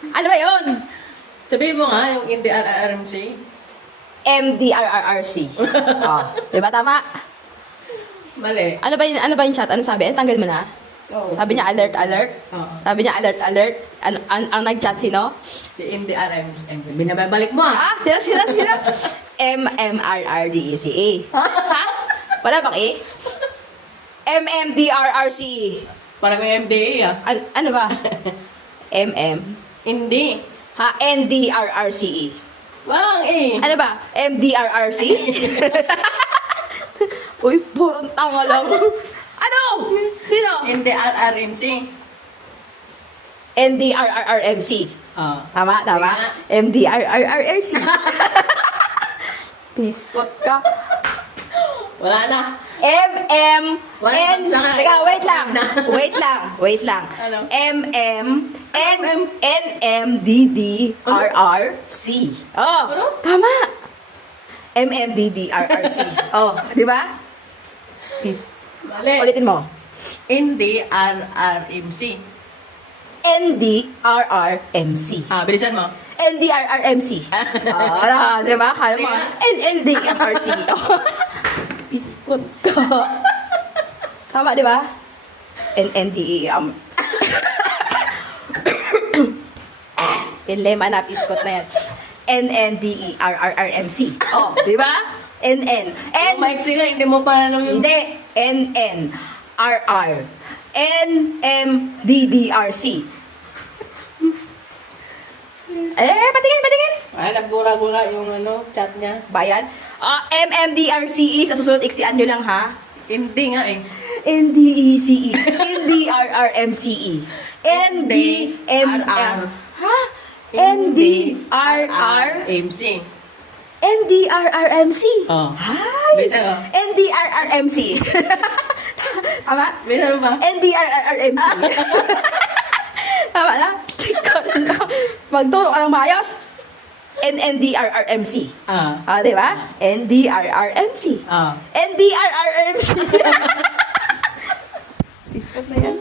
Ano ba yun? Sabihin mo nga yung in the RRMC. MDRRRC. Oh, di ba tama? Mali. Ano ba yung chat? Ano sabi? Tanggal mo na? Oo. Sabi niya alert, alert. Oo. Sabi niya alert, alert. Ang nag-chat sino? Si in the RRMC. Binabalik mo ah. Sino? MMRRDECA. Ha? Wala bang E? MMDRRCE. Parang may MDA ah. Ano ba? MM. Hindi. Ha? NDRRCE. Walang eh. Ano ba? MDRRC? Uy, purong tanga lang. Ano? Sino? In the RRMC. NDRRRMC. Ah. Tama? MDRRRC. Piskot ka. Wala na. Wala N. bang sakay? Teka, wait lang. Ano? NMDDRRC. Oh, Ano? tama. MMDDRRC. Oh, di ba? Peace. Mali. Ulitin mo. In the RRMC. NDRRMC. Ah, bilisan mo. NDRRMC. Ah, di ba? Kala mo. NNDRRC. Piskot ka. Tama, di ba? NNDEM. Pinlema na, piskot na yan. NNDERRRMC. Oh, di ba? NN. Yung mic sila, hindi mo pa alam yung... Hindi. NNRR. NMDDRC. Patingin. Ay, nagbura-bura yung ano, chat niya. Bayan. MMDRCE, sa susunod, iksian nyo lang, ha? Hindi nga eh. NDECE. NDRRMCE. NDMM. Ha? NDRR. MC. NDRRMC. Oh. Hi. Bisa mo? NDRRMC. Tama? Bilisan mo ba? NDRRMC. Tama na? Check ko lang. Magturo ka ng maayos. NNDRRMC. Ah. Di ba? NDRRMC. Ah. NDRRMC. Pisot na yan.